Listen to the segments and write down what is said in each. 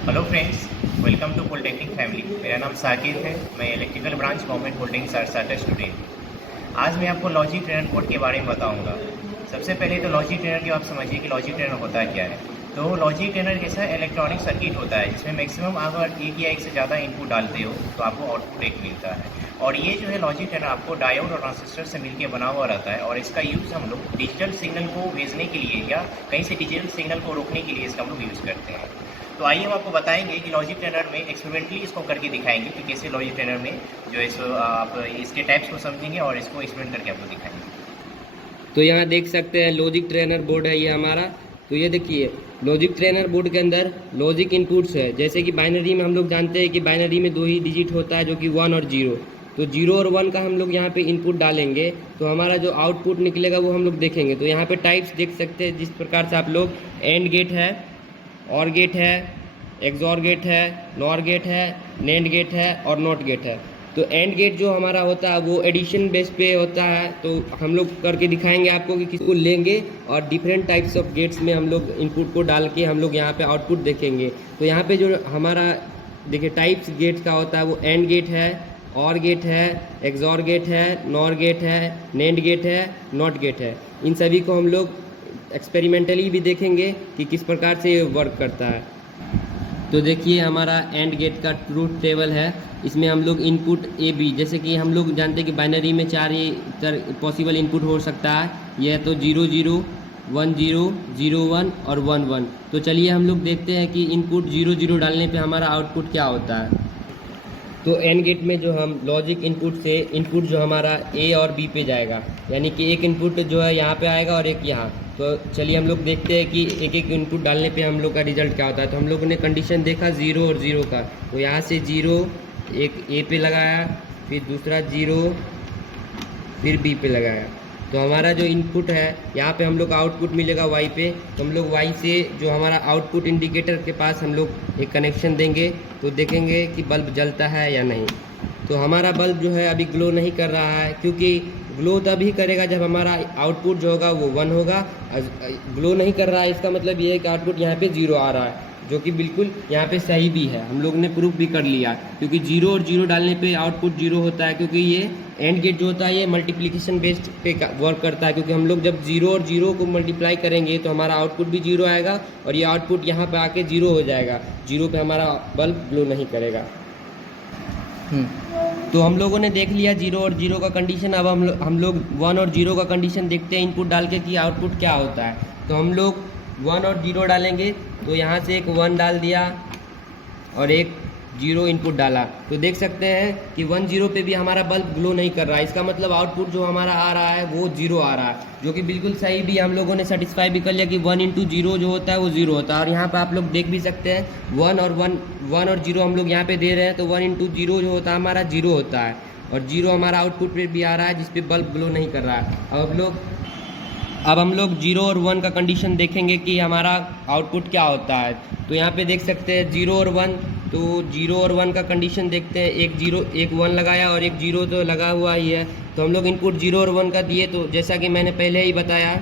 Hello friends, welcome to polytechnic family. मेरा नाम साकिब है। मैं इलेक्ट्रिकल ब्रांच गवर्नमेंट होल्डिंग सारसाटा स्टूडेंट। आज मैं आपको लॉजिक ट्रेनर बोर्ड के बारे में बताऊंगा। सबसे पहले तो लॉजिक ट्रेनर की आप समझिए कि लॉजिक ट्रेनर होता क्या है। तो लॉजिक ट्रेनर जैसा इलेक्ट्रॉनिक सर्किट होता है जिसमें मैक्सिमम आप अगर एक या एक से ज़्यादा इनपुट डालते हो तो आपको आउटपुट एक मिलता है। और ये जो है लॉजिक ट्रेनर आपको डायोड और ट्रांजिस्टर से मिलकर बना हुआ रहता है और इसका यूज़ हम लोग डिजिटल सिग्नल को भेजने के लिए या कहीं से डिजिटल सिग्नल को रोकने के लिए इसका हम लोग यूज़ करते हैं। तो आइए हम आपको बताएंगे कि लॉजिक ट्रेनर में एक्सपेरिमेंटली इसको करके दिखाएंगे कि कैसे लॉजिक ट्रेनर में जो है सो आप इसके टाइप्स को समझेंगे और इसको एक्सपेरिमेंट करके आपको दिखाएंगे। तो यहाँ देख सकते हैं लॉजिक ट्रेनर बोर्ड है ये हमारा। तो ये देखिए लॉजिक ट्रेनर बोर्ड के अंदर लॉजिक इनपुट्स है। जैसे कि बाइनरी में हम लोग जानते हैं कि बाइनरी में दो ही डिजिट होता है जो कि 1 और 0। तो 0 और 1 का हम लोग यहाँ पे इनपुट डालेंगे तो हमारा जो आउटपुट निकलेगा वो हम लोग देखेंगे। तो यहाँ पे टाइप्स देख सकते हैं जिस प्रकार से आप लोग एंड गेट है, और गेट है, एक्सॉर गेट है, नॉर गेट है, नेंड गेट है और नॉट गेट है। तो एंड गेट जो हमारा होता है वो एडिशन बेस पे होता है। तो हम लोग करके दिखाएंगे आपको कि किसको लेंगे और डिफरेंट टाइप्स ऑफ गेट्स में हम लोग इनपुट को डाल के हम लोग यहाँ पे आउटपुट देखेंगे। तो यहाँ पे जो हमारा देखिए टाइप्स गेट्स का होता है वो एंड गेट है, और गेट है, एक्सॉर गेट है, नॉर गेट है, नेंड गेट है, नॉट गेट है। इन सभी को हम लोग एक्सपेरिमेंटली भी देखेंगे कि किस प्रकार से ये वर्क करता है। तो देखिए हमारा एंड गेट का ट्रूथ टेबल है। इसमें हम लोग इनपुट ए बी, जैसे कि हम लोग जानते हैं कि बाइनरी में 4 ही पॉसिबल इनपुट हो सकता है। यह तो 0 0, 1 0, 0 1 और 1 1। तो चलिए हम लोग देखते हैं कि इनपुट 0 0 डालने पे हमारा आउटपुट क्या होता है। तो एंड गेट में जो हम लॉजिक इनपुट से इनपुट जो हमारा ए और बी पे जाएगा, यानी कि एक इनपुट जो है यहाँ पे आएगा और एक यहाँ। तो चलिए हम लोग देखते हैं कि एक एक इनपुट डालने पे हम लोग का रिजल्ट क्या होता है। तो हम लोगों ने कंडीशन देखा 0 और 0 का। तो यहाँ से 0 एक ए पे लगाया, फिर दूसरा 0 फिर बी पे लगाया। तो हमारा जो इनपुट है यहाँ पे हम लोग का आउटपुट मिलेगा वाई पे। तो हम लोग वाई से जो हमारा आउटपुट इंडिकेटर के पास हम लोग एक कनेक्शन देंगे तो देखेंगे कि बल्ब जलता है या नहीं। तो हमारा बल्ब जो है अभी ग्लो नहीं कर रहा है, क्योंकि ग्लो तभी करेगा जब हमारा आउटपुट जो होगा वो 1 होगा। ग्लो नहीं कर रहा है इसका मतलब ये है कि आउटपुट यहाँ पे 0 आ रहा है, जो कि बिल्कुल यहाँ पे सही भी है। हम लोग ने प्रूफ भी कर लिया, क्योंकि 0 और 0 डालने पे आउटपुट 0 होता है। क्योंकि ये एंड गेट जो होता है ये मल्टीप्लिकेशन बेस्ड पे वर्क करता है। क्योंकि हम लोग जब 0 और 0 को मल्टीप्लाई करेंगे तो हमारा आउटपुट भी 0 आएगा और ये आउटपुट यहाँ पे आके 0 हो जाएगा। 0 पे हमारा बल्ब ग्लो नहीं करेगा। तो हम लोगों ने देख लिया 0 और 0 का कंडीशन। अब हम लोग 1 और 0 का कंडीशन देखते हैं इनपुट डाल के कि आउटपुट क्या होता है। तो हम लोग 1 और 0 डालेंगे। तो यहाँ से एक 1 डाल दिया और एक 0 इनपुट डाला। तो देख सकते हैं कि 1 0 पे भी हमारा बल्ब ग्लो नहीं कर रहा है। इसका मतलब आउटपुट जो हमारा आ रहा है वो 0 आ रहा है, जो कि बिल्कुल सही भी। हम लोगों ने सेटिस्फाई भी कर लिया कि 1 × 0 जो होता है वो 0 होता है। और यहाँ पे आप लोग देख भी सकते हैं 1 और 0 हम लोग यहाँ पे दे रहे हैं। तो 1 × 0 जो होता है हमारा 0 होता है और 0 हमारा आउटपुट पे भी आ रहा है जिसपे बल्ब ग्लो नहीं कर रहा है। अब हम लोग 0 और 1 का कंडीशन देखेंगे कि हमारा आउटपुट क्या होता है। तो यहाँ पे देख सकते हैं 0 और 1। तो 0 और 1 का कंडीशन देखते हैं। एक 1 लगाया और एक 0 तो लगा हुआ ही है। तो हम लोग इनपुट 0 और 1 का दिए। तो जैसा कि मैंने पहले ही बताया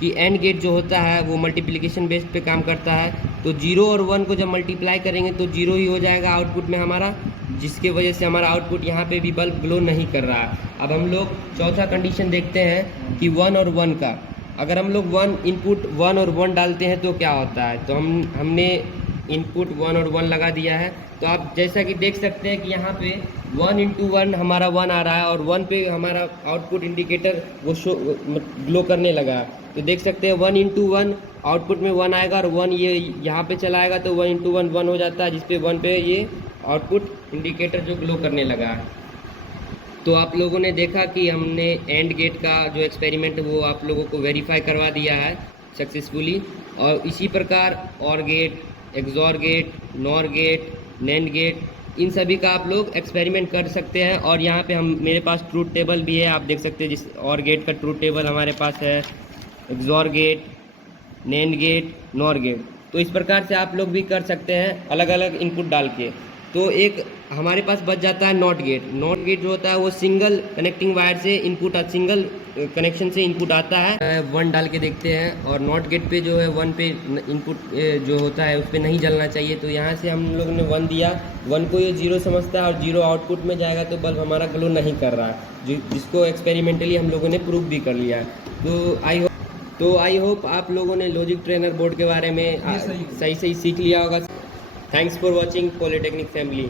कि एंड गेट जो होता है वो मल्टीप्लिकेशन बेस्ड पे काम करता है। तो 0 और 1 को जब मल्टीप्लाई करेंगे तो 0 ही हो जाएगा आउटपुट में हमारा, जिसके वजह से हमारा आउटपुट यहाँ पे भी बल्ब ग्लो नहीं कर रहा है। अब हम लोग चौथा कंडीशन देखते हैं कि 1 और 1 का। अगर हम लोग इनपुट 1 और 1 डालते हैं तो क्या होता है। तो हमने इनपुट 1 और 1 लगा दिया है। तो आप जैसा कि देख सकते हैं कि यहाँ पे 1 × 1 हमारा 1 आ रहा है और 1 पे हमारा आउटपुट इंडिकेटर वो ग्लो करने लगा। तो देख सकते हैं 1 × 1 आउटपुट में 1 आएगा और 1 ये यहाँ पे चला आएगा। तो 1 × 1 1 हो जाता है, जिसपे 1 पे ये आउटपुट इंडिकेटर जो ग्लो करने लगा है। तो आप लोगों ने देखा कि हमने एंड गेट का जो एक्सपेरिमेंट वो आप लोगों को वेरीफाई करवा दिया है सक्सेसफुली। और इसी प्रकार और gate, XOR gate, NOR gate, NAND gate, इन सभी का आप लोग एक्सपेरिमेंट कर सकते हैं। और यहाँ पे मेरे पास ट्रूथ टेबल भी है, आप देख सकते हैं। जिस और गेट का ट्रूथ टेबल हमारे पास है, XOR gate, NAND gate, NOR gate. तो इस प्रकार से आप लोग भी कर सकते हैं अलग अलग इनपुट डाल के। तो एक हमारे पास बच जाता है नॉट गेट। नॉट गेट जो होता है वो सिंगल कनेक्टिंग वायर से इनपुट, सिंगल कनेक्शन से इनपुट आता है। 1 डाल के देखते हैं और नॉट गेट पे जो है 1 पे इनपुट जो होता है उस पर नहीं जलना चाहिए। तो यहाँ से हम लोग ने 1 दिया, 1 को ये 0 समझता है और 0 आउटपुट में जाएगा तो बल्ब हमारा ग्लो नहीं कर रहा है, जिसको एक्सपेरिमेंटली हम लोगों ने प्रूव भी कर लिया। तो आई होप आप लोगों ने लॉजिक ट्रेनर बोर्ड के बारे में सही सीख लिया होगा। Thanks for watching polytechnic family.